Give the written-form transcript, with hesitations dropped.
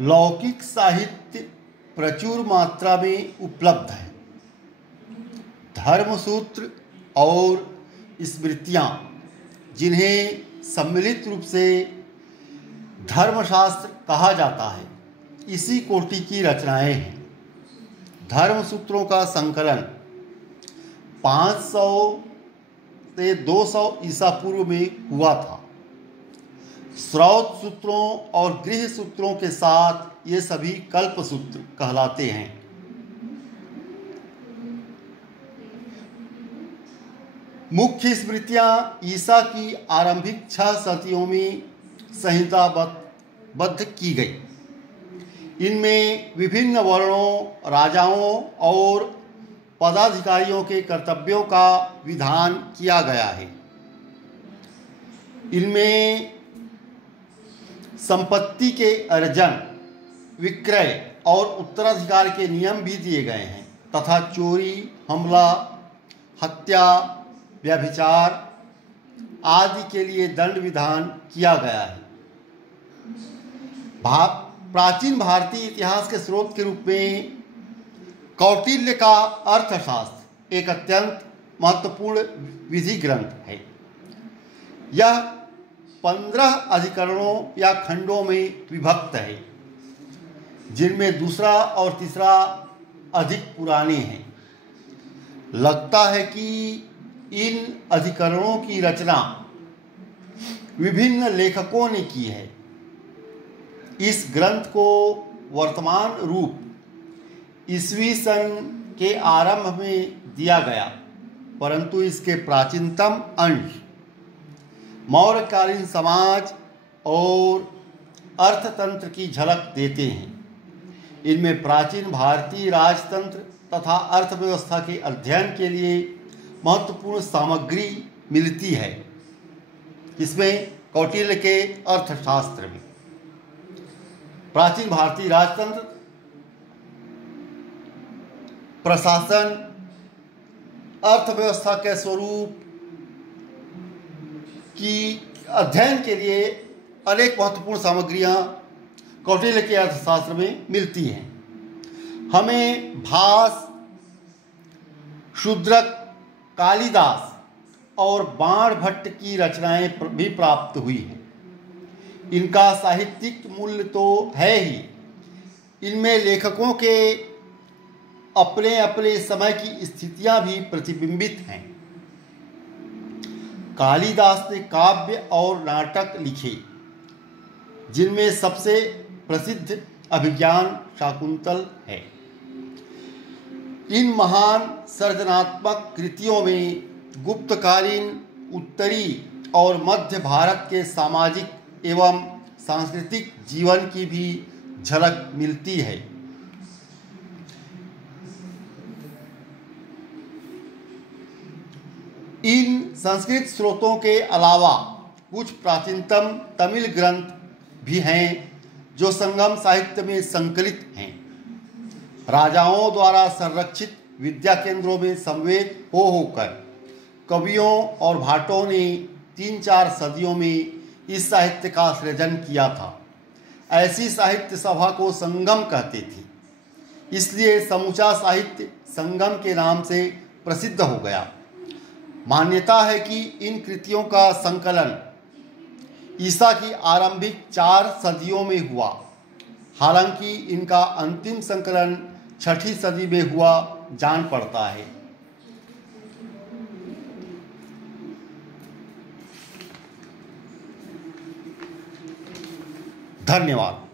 लौकिक साहित्य प्रचुर मात्रा में उपलब्ध है। धर्मसूत्र और स्मृतियाँ, जिन्हें सम्मिलित रूप से धर्मशास्त्र कहा जाता है, इसी कोटि की रचनाएं हैं। धर्मसूत्रों का संकलन 500 से 200 ईसा पूर्व में हुआ था। श्रौत सूत्रों और गृह सूत्रों के साथ ये सभी कल्प सूत्र कहलाते हैं। मुख्य स्मृतियाँ ईसा की आरंभिक 6 सदियों में संहिताबद्ध की गई। इनमें विभिन्न वर्णों, राजाओं और पदाधिकारियों के कर्तव्यों का विधान किया गया है। इनमें संपत्ति के अर्जन, विक्रय और उत्तराधिकार के नियम भी दिए गए हैं तथा चोरी, हमला, हत्या, व्यभिचार आदि के लिए दंड विधान किया गया है। प्राचीन भारतीय इतिहास के स्रोत के रूप में कौटिल्य का अर्थशास्त्र एक अत्यंत महत्वपूर्ण विधि ग्रंथ है। यह 15 अधिकरणों या खंडों में विभक्त है, जिनमें दूसरा और तीसरा अधिक पुराने हैं। लगता है कि इन अधिकरणों की रचना विभिन्न लेखकों ने की है। इस ग्रंथ को वर्तमान रूप ईस्वी सन के आरंभ में दिया गया, परंतु इसके प्राचीनतम अंश मौर्यकालीन समाज और अर्थतंत्र की झलक देते हैं। इनमें प्राचीन भारतीय राजतंत्र तथा अर्थव्यवस्था के अध्ययन के लिए महत्वपूर्ण सामग्री मिलती है। इसमें कौटिल्य के अर्थशास्त्र में प्राचीन भारतीय राजतंत्र, प्रशासन, अर्थव्यवस्था के स्वरूप की अध्ययन के लिए अनेक महत्वपूर्ण सामग्रियां कौटिल्य के अर्थशास्त्र में मिलती हैं। हमें भास, शूद्रक, कालिदास और बाणभट्ट की रचनाएं भी प्राप्त हुई हैं। इनका साहित्यिक मूल्य तो है ही, इनमें लेखकों के अपने अपने समय की स्थितियां भी प्रतिबिंबित हैं। कालिदास ने काव्य और नाटक लिखे, जिनमें सबसे प्रसिद्ध अभिज्ञान शाकुंतल है। इन महान सर्जनात्मक कृतियों में गुप्तकालीन उत्तरी और मध्य भारत के सामाजिक एवं सांस्कृतिक जीवन की भी झलक मिलती है। इन संस्कृत स्रोतों के अलावा कुछ प्राचीनतम तमिल ग्रंथ भी हैं जो संगम साहित्य में संकलित हैं। राजाओं द्वारा संरक्षित विद्या केंद्रों में संवेद होकर कवियों और भाटों ने 3-4 सदियों में इस साहित्य का सृजन किया था। ऐसी साहित्य सभा को संगम कहते थे, इसलिए समूचा साहित्य संगम के नाम से प्रसिद्ध हो गया। मान्यता है कि इन कृतियों का संकलन ईसा की आरंभिक 4 सदियों में हुआ, हालांकि इनका अंतिम संकलन 6ठी सदी में हुआ जान पड़ता है। धन्यवाद।